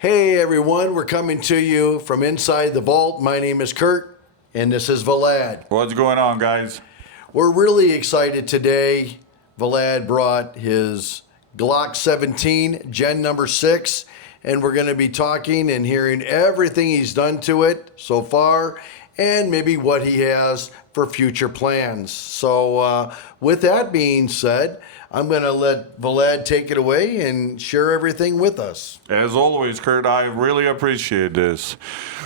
Hey everyone, we're coming to you from inside the vault. My name is Kurt, and this is Vlad. What's going on, guys? We're really excited today. Vlad brought his Glock 17, Gen number 6, and we're going to be talking and hearing everything he's done to it so far and maybe what he has for future plans. So, with that being said, I'm going to let Vlad take it away and share everything with us. As always, Kurt, I really appreciate this.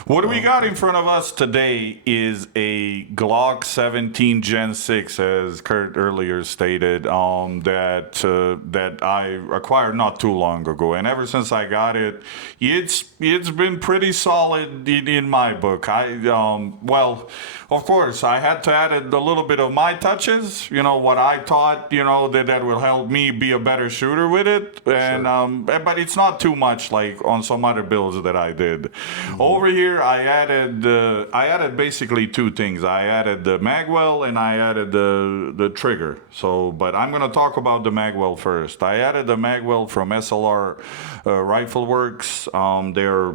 What we got in front of us today is a Glock 17 Gen 6, as Kurt earlier stated, that I acquired not too long ago. And ever since I got it, it's been pretty solid in my book. Well, of course, I had to add a little bit of my touches, what I thought, that will help me be a better shooter with it. And but it's not too much like on some other builds that I did. Mm-hmm. Over here, I added basically two things. I added the magwell and I added the trigger. So, but I'm gonna talk about the magwell first. I added the magwell from SLR Rifle Works. They're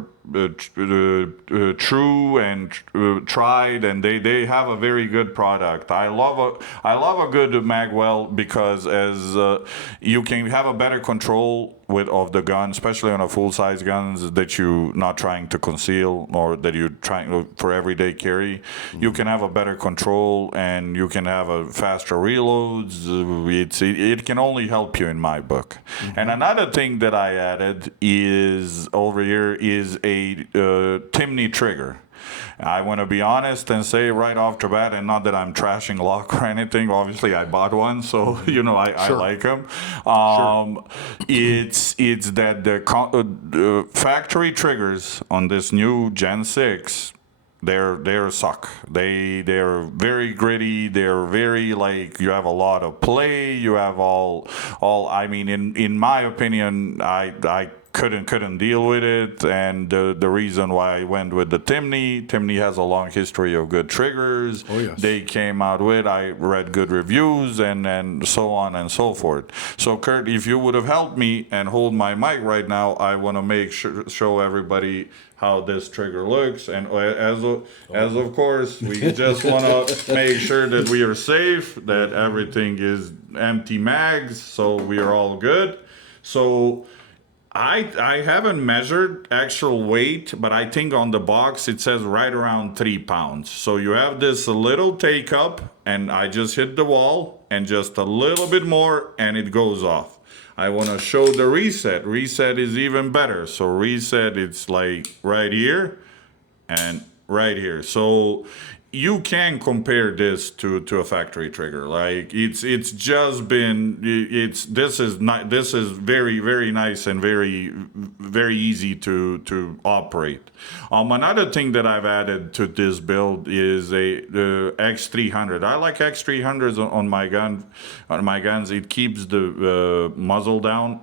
true and tried, and they have a very good product. I love a good magwell because as you can have a better control of the gun, especially on a full size guns that you're not trying to conceal or that you're trying for everyday carry. Mm-hmm. You can have a better control and you can have a faster reloads. It can only help you in my book. Mm-hmm. And another thing that I added is over here is a Timney trigger. I want to be honest and say right off the bat, and not that I'm trashing Glock or anything. Obviously, I bought one, so I like them. It's that the factory triggers on this new Gen 6. They're suck. They're very gritty. They're very you have a lot of play. You have all. I mean, in my opinion, I couldn't deal with it, and the reason why I went with the Timney has a long history of good triggers. Oh, yes. They came out with, I read good reviews, and so on and so forth. So Kurt, if you would have helped me and hold my mic right now, I want to show everybody how this trigger looks, and as of course we just want to make sure that we are safe, that everything is empty mags, so we are all good. So I haven't measured actual weight, but I think on the box it says right around 3 pounds. So you have this little take up, and I just hit the wall, and just a little bit more, and it goes off. I want to show the reset. Reset is even better. So reset, it's like right here and right here. So you can compare this to a factory trigger. Like this is very, very nice and very, very easy to operate. Another thing that I've added to this build is the X300. I like X300s on my guns. It keeps the muzzle down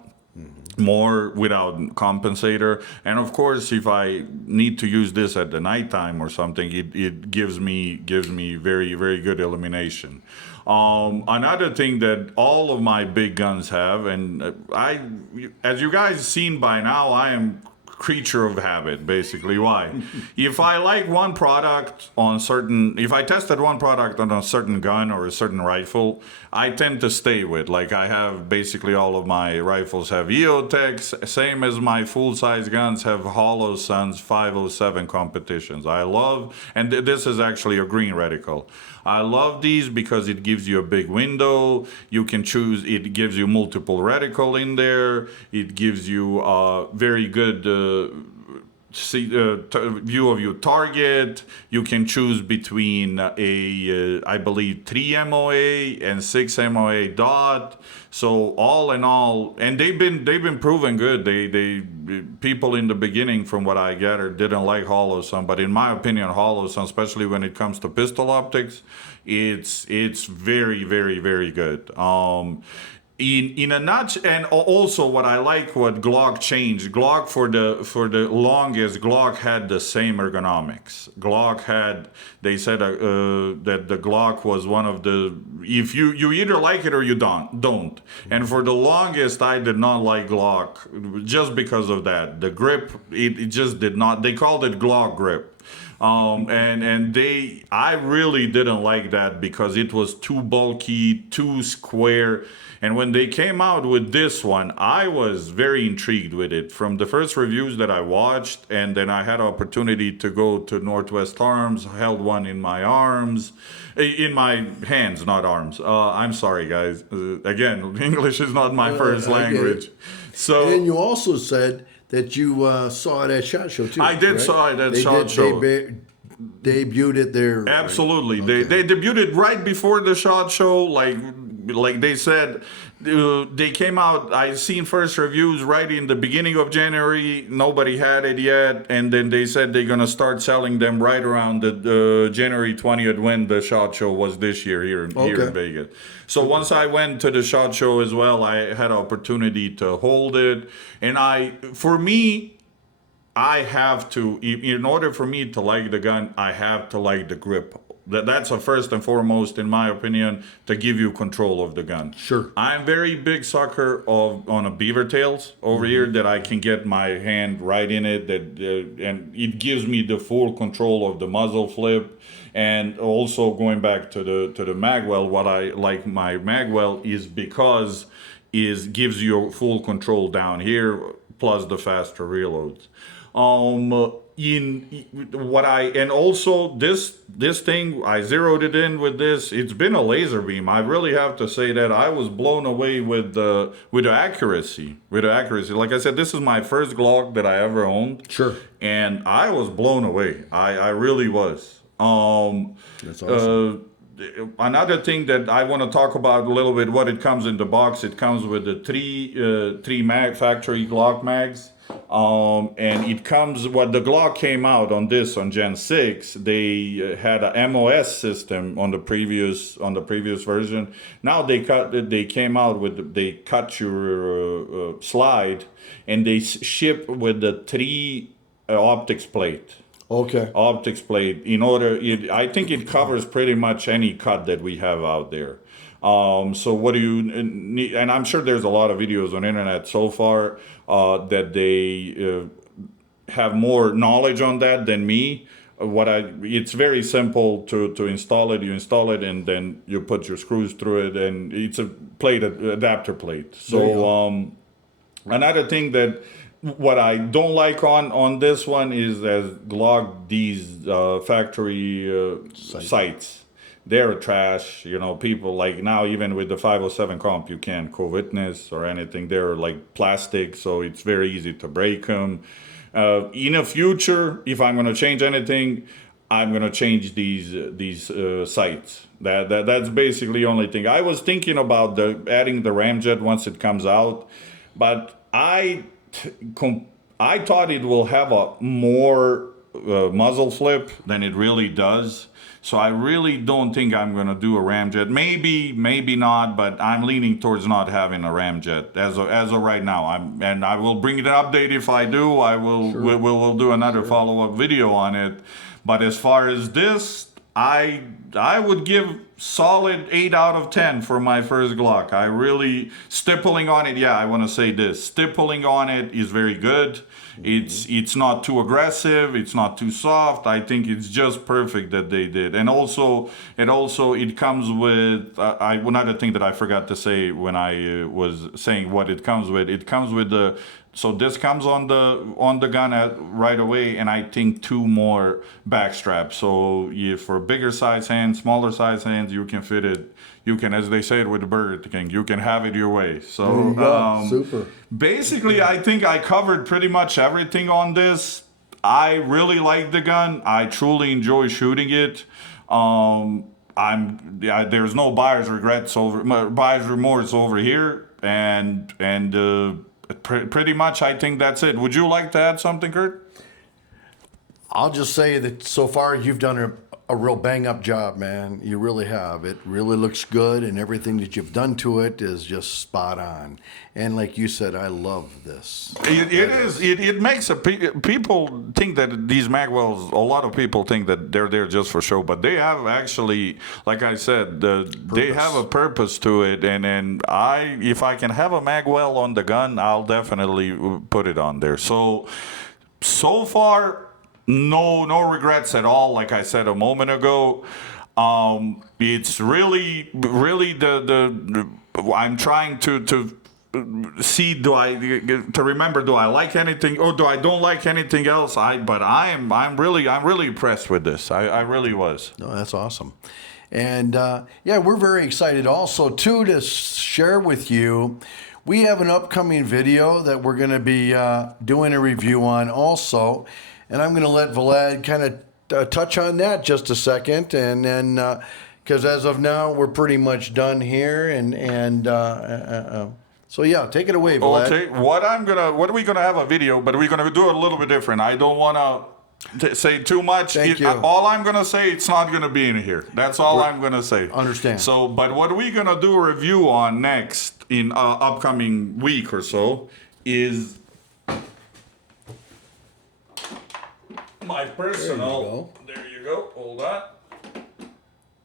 more without compensator, and of course if I need to use this at the nighttime or something, it gives me very, very good illumination. Another thing that all of my big guns have, and as you guys seen by now, I am creature of habit, basically. Why? If I like one product if I tested one product on a certain gun or a certain rifle, I tend to stay with. Like I have basically all of my rifles have EOTechs, same as my full-size guns have Hollow Suns 507 competitions. I love, and this is actually a green reticle. I love these because it gives you a big window. You can choose, it gives you multiple reticle in there. It gives you a very good view of your target. You can choose between I believe 3 MOA and 6 MOA dot. So all in all, and they've been proven good. They people in the beginning, from what I gathered, didn't like Hollow Sun, but in my opinion, Hollow Sun, especially when it comes to pistol optics, it's very, very, very good. in a nutshell, and also what I like what Glock changed. Glock for the longest, Glock had the same ergonomics. Glock had, they said that the Glock was one of the, if you either like it or you don't. And for the longest, I did not like Glock just because of that. The grip, it just did not. They called it Glock grip. I really didn't like that because it was too bulky, too square. And when they came out with this one, I was very intrigued with it. From the first reviews that I watched, and then I had opportunity to go to Northwest Arms, I held one in my arms, in my hands, not arms. I'm sorry, guys. Again, English is not my first language. So, and you also said that you saw it at SHOT Show too. I did right? saw it at SHOT Show. They debuted it there. Absolutely, right? they debuted it right before the SHOT Show. Like they said, they came out. I seen first reviews right in the beginning of January. Nobody had it yet, and then they said they're gonna start selling them right around the January 20th when the SHOT Show was this year here in Vegas. So once I went to the SHOT Show as well, I had an opportunity to hold it, and for me. I have to, in order for me to like the gun, I have to like the grip. That's a first and foremost, in my opinion, to give you control of the gun. Sure. I'm very big sucker on a beaver tails over here that I can get my hand right in it, and it gives me the full control of the muzzle flip. And also going back to the magwell, what I like my magwell is because gives you full control down here, plus the faster reloads. And also this thing, I zeroed it in with this. It's been a laser beam. I really have to say that I was blown away with the accuracy. Like I said, this is my first Glock that I ever owned. Sure. And I was blown away. I really was. That's awesome. Another thing that I want to talk about a little bit, what it comes in the box. It comes with the three factory Glock mags. And it comes, what the Glock came out on Gen 6, they had a MOS system on the previous version. Now they came out with, they cut your slide, and they ship with the 3 optics plate. Okay. Optics plate, I think it covers pretty much any cut that we have out there. So what do you need? And I'm sure there's a lot of videos on the internet so far that they have more knowledge on that than me. It's very simple to install it. You install it and then you put your screws through it, and it's a adapter plate. So another thing that what I don't like on this one is as Glock, these factory sights. They're trash, people like now, even with the 507 comp, you can't co-witness or anything. They're like plastic, so it's very easy to break them. In the future, if I'm going to change anything, I'm going to change these sights. That's basically the only thing. I was thinking about adding the ramjet once it comes out, but I thought it will have a more muzzle flip than it really does. So I really don't think I'm going to do a ramjet. Maybe not, but I'm leaning towards not having a ramjet as of right now. And I will bring an update if I do. I will. Sure. We'll do another follow-up video on it. But as far as this, I would give solid 8 out of 10 for my first Glock. I really, stippling on it, I want to say this. Stippling on it is very good. It's not too aggressive, it's not too soft. I think it's just perfect that they did. And also it comes with another thing that I forgot to say when I was saying what it comes with. It comes with so this comes on the gun right away, and I think 2 more back straps. So for bigger size hands, smaller size hands, you can fit it. You can, as they say it with the Burger King, you can have it your way. So super. Basically, I think I covered pretty much everything on this. I really like the gun. I truly enjoy shooting it. There's no buyer's remorse over here, and pretty much I think that's it. Would you like to add something, Kurt? I'll just say that so far you've done a real bang-up job, man. You really have. It really looks good, and everything that you've done to it is just spot on. And like you said, I love this. It is. It makes people think that these magwells. A lot of people think that they're there just for show, but they have actually, like I said, they have a purpose to it. And if I can have a magwell on the gun, I'll definitely put it on there. So far. No regrets at all. Like I said a moment ago, it's really I'm trying to see do I like anything or do I don't like anything else. I'm really impressed with this. I really was. No, that's awesome. And yeah, we're very excited also too to share with you. We have an upcoming video that we're going to be doing a review on also. And I'm going to let Vlad kind of touch on that just a second, and then because as of now we're pretty much done here, and so yeah, take it away, Vlad. Okay, what are we gonna have a video, but we're gonna do it a little bit different. I don't want to say too much. Thank you. All I'm gonna say, it's not gonna be in here. That's all I'm gonna say. Understand. So, but what we're gonna do a review on next in upcoming week or so is. My personal. There you go. Hold on.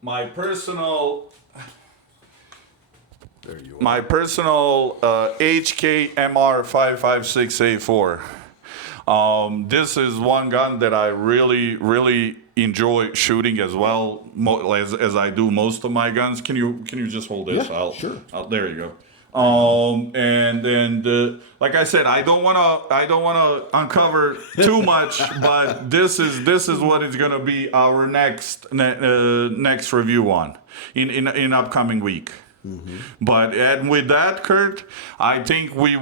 My personal. There you are. My personal HKMR 556A4. This is one gun that I really enjoy shooting as well as I do most of my guns. Can you just hold this? Yeah, sure. There you go. Like I said, I don't wanna uncover too much, but this is what is gonna be our next review on in upcoming week. Mm-hmm. But and with that, Kurt, I think we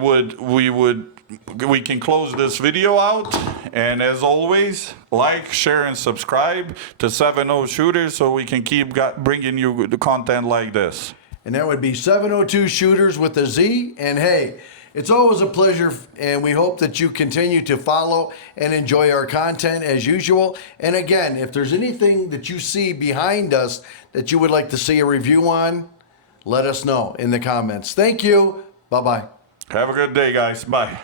can close this video out. And as always, like, share, and subscribe to 7-0 Shooters so we can keep bringing you the content like this. And that would be 702 Shooters with a Z. And hey, it's always a pleasure, and we hope that you continue to follow and enjoy our content as usual. And again, if there's anything that you see behind us that you would like to see a review on, let us know in the comments. Thank you. Bye-bye. Have a good day, guys. Bye.